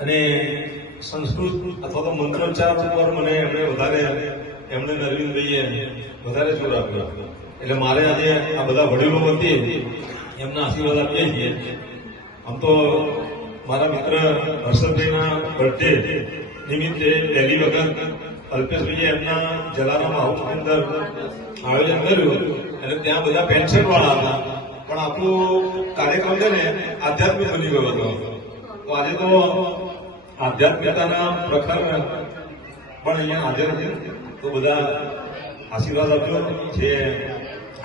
અને સંસ્કૃત અથવા તો મંત્રોચ્ચાર ઉપર મને એમણે નરવિંદભાઈએ વધારે જોર આપ્યો. એટલે મારે આજે આ બધા વડીલો વતી એમના આશીર્વાદ આપીએ છીએ. આમ તો મારા મિત્ર હર્ષદભાઈના બર્થડે નિમિત્તે પહેલી વખત અલ્પેશભાઈએ એમના જલારામ હાઉસની અંદર આયોજન કર્યું અને ત્યાં બધા પેન્શન વાળા હતા, પણ આપણું કાર્યક્રમ છે ને આધ્યાત્મિક બની ગયો હતો. તો આજે તો આધ્યાત્મિકતાના પ્રખર પણ અહીંયા હાજર છે. તો બધા આશીર્વાદ આપજો. જે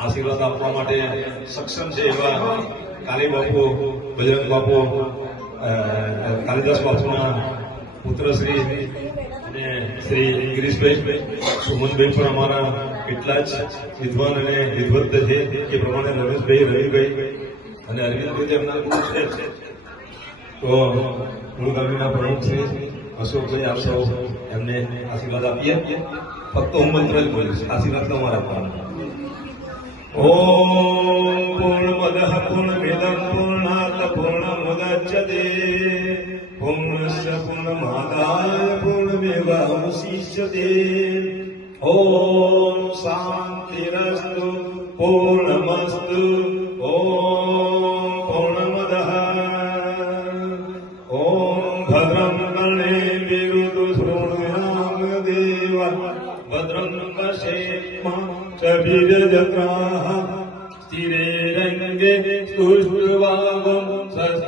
આશીર્વાદ આપવા માટે સક્ષમ છે એવા કાલી બાપુ, બજરંગ બાપુ, કાલિદાસ બાપુના પુત્ર શ્રી અને શ્રી ગિરીશભાઈ, સુમનભાઈ પણ અમારા એટલા જ વિદ્વાન અને વિદ્વત છે. એ પ્રમાણે રમેશભાઈ, રવિભાઈ અને અરવિંદભાઈ તેમના ગુરુ છે. તો મૂળગામીના પ્રમુખ શ્રી અશોકભાઈ, આપ સૌ એમને આશીર્વાદ આપીએ. ફક્ત હું મંત્ર જ બોલીશ, આશીર્વાદ તમારા આપવાના. ઓમ પૂર્ણમદઃ પૂર્ણમિદં પૂર્ણાત પૂર્ણમુદચ્યતે પૂર્ણસ્ય પૂર્ણમાદાય પૂર્ણમેવાવશિષ્યતે. ઓમ શાંતિરસ્તુ પૂર્ણમસ્તુ. ઓમ પૂર્ણમદઃ. ઓમ ભદ્રં કર્ણેभिर्विदु શૃણુયામ દેવા ભદ્રં પશ્યેમ સ્થિરે રંગે તુષ્ટવાગમ